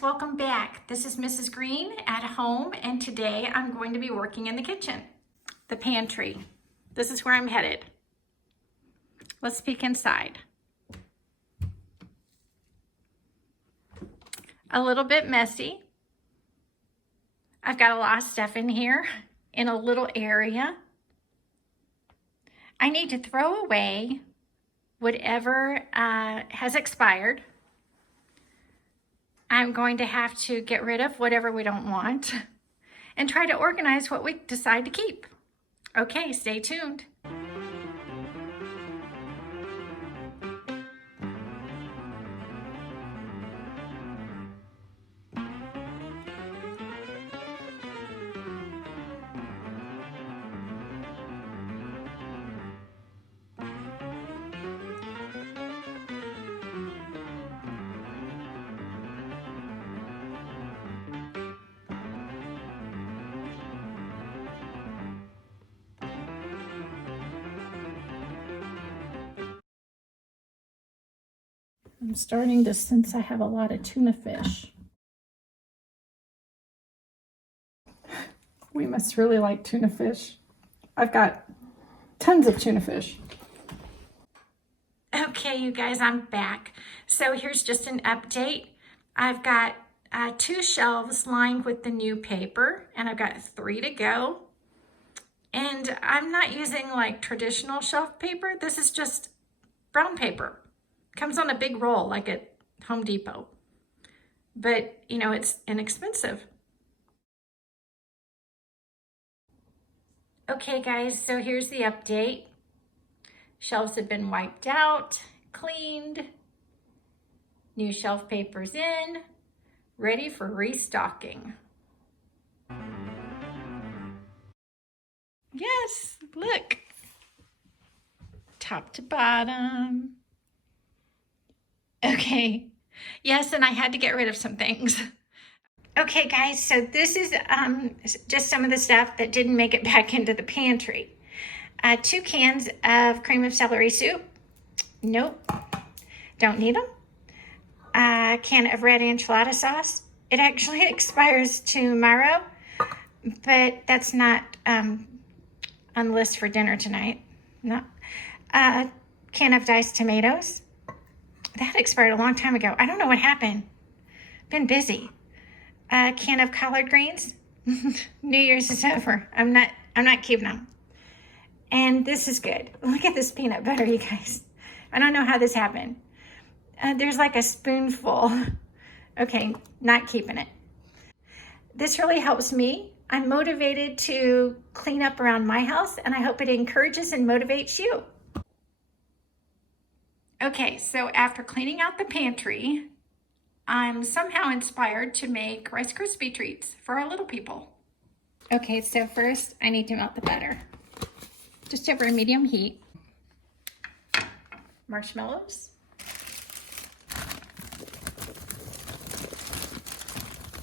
Welcome back. This is Mrs. Greene at home, and today I'm going to be working in the kitchen, the pantry. This is where I'm headed. Let's peek inside. A little bit messy. I've got a lot of stuff in here in a little area. I need to throw away whatever has expired. I'm going to have to get rid of whatever we don't want and try to organize what we decide to keep. Okay, stay tuned. I'm starting to sense I have a lot of tuna fish. We must really like tuna fish. I've got tons of tuna fish. Okay, you guys, I'm back. So here's just an update. I've got 2 shelves lined with the new paper, and I've got 3 to go. And I'm not using like traditional shelf paper. This is just brown paper. Comes on a big roll like at Home Depot. But, you know, it's inexpensive. Okay, guys, so here's the update. Shelves have been wiped out, cleaned, new shelf papers in, ready for restocking. Yes, look. Top to bottom. Okay, yes, and I had to get rid of some things. Okay, guys, so this is just some of the stuff that didn't make it back into the pantry. 2 cans of cream of celery soup. Nope, don't need them. A can of red enchilada sauce. It actually expires tomorrow, but that's not on the list for dinner tonight. No. Can of diced tomatoes. That expired a long time ago. I don't know what happened. Been busy. A can of collard greens. New Year's is over. I'm not keeping them. And this is good. Look at this peanut butter, you guys. I don't know how this happened. There's like a spoonful. Okay, not keeping it. This really helps me. I'm motivated to clean up around my house, and I hope it encourages and motivates you. Okay, so after cleaning out the pantry, I'm somehow inspired to make Rice Krispie treats for our little people. Okay, so first I need to melt the butter. Just over a medium heat. Marshmallows.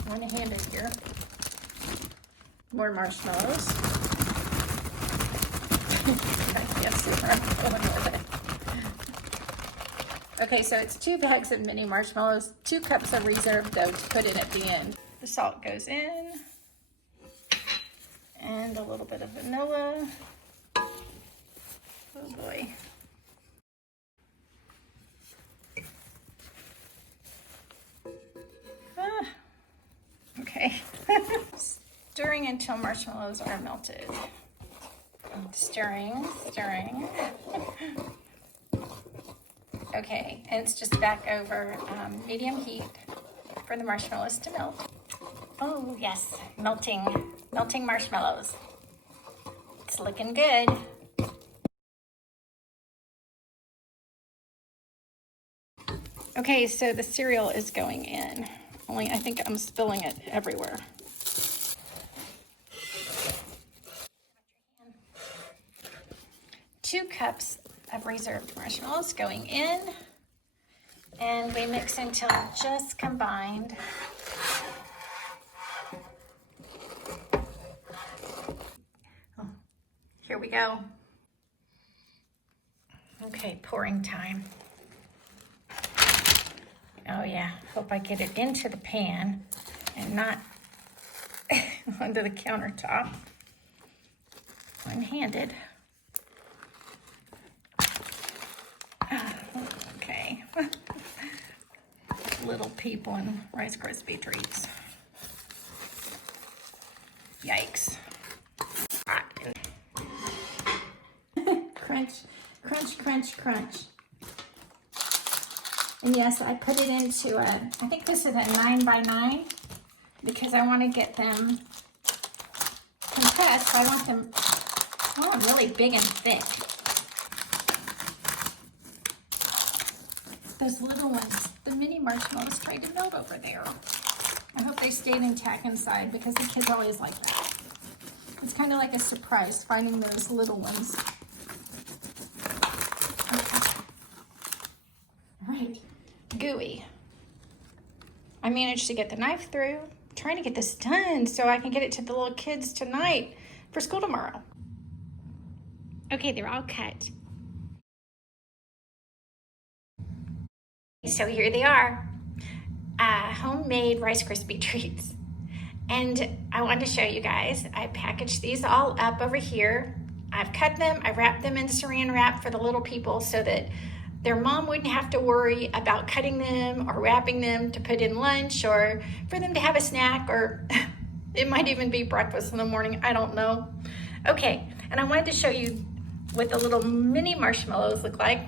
One-handed here. More marshmallows. Yes, I'm going with it. Okay, so it's 2 bags of mini marshmallows, 2 cups of reserve dough to put in at the end. The salt goes in, and a little bit of vanilla. Oh boy. Okay. Stirring until marshmallows are melted. Stirring. Okay, and it's just back over medium heat for the marshmallows to melt. Oh yes, melting marshmallows. It's looking good. Okay, so the cereal is going in. Only I think I'm spilling it everywhere. Two cups of reserved marshmallows going in, and we mix until just combined. Oh, here we go. Okay, pouring time. Oh yeah, hope I get it into the pan and not onto the countertop. One-handed. Okay. Little people in Rice Krispie treats. Yikes. Crunch, crunch, crunch, crunch. And yes, I put it into I think this is a 9x9 because I want to get them compressed. I want them really big and thick. Those little ones, the mini marshmallows tried to melt over there. I hope they stayed intact inside because the kids always like that. It's kind of like a surprise finding those little ones. Okay. All right, gooey. I managed to get the knife through. I'm trying to get this done so I can get it to the little kids tonight for school tomorrow. Okay, they're all cut. So here they are, homemade Rice Krispie treats. And I wanted to show you guys, I packaged these all up over here. I've cut them, I wrapped them in saran wrap for the little people so that their mom wouldn't have to worry about cutting them or wrapping them to put in lunch or for them to have a snack, or it might even be breakfast in the morning, I don't know. Okay, and I wanted to show you what the little mini marshmallows look like.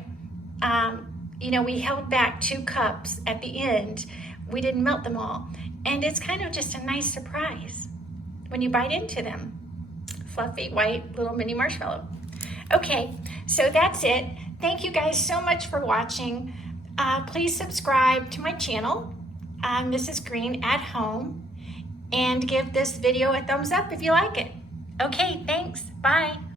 You know, we held back 2 cups at the end. We didn't melt them all. And it's kind of just a nice surprise when you bite into them. Fluffy, white, little mini marshmallow. Okay, so that's it. Thank you guys so much for watching. Please subscribe to my channel, Mrs. Greene at Home, and give this video a thumbs up if you like it. Okay, thanks. Bye.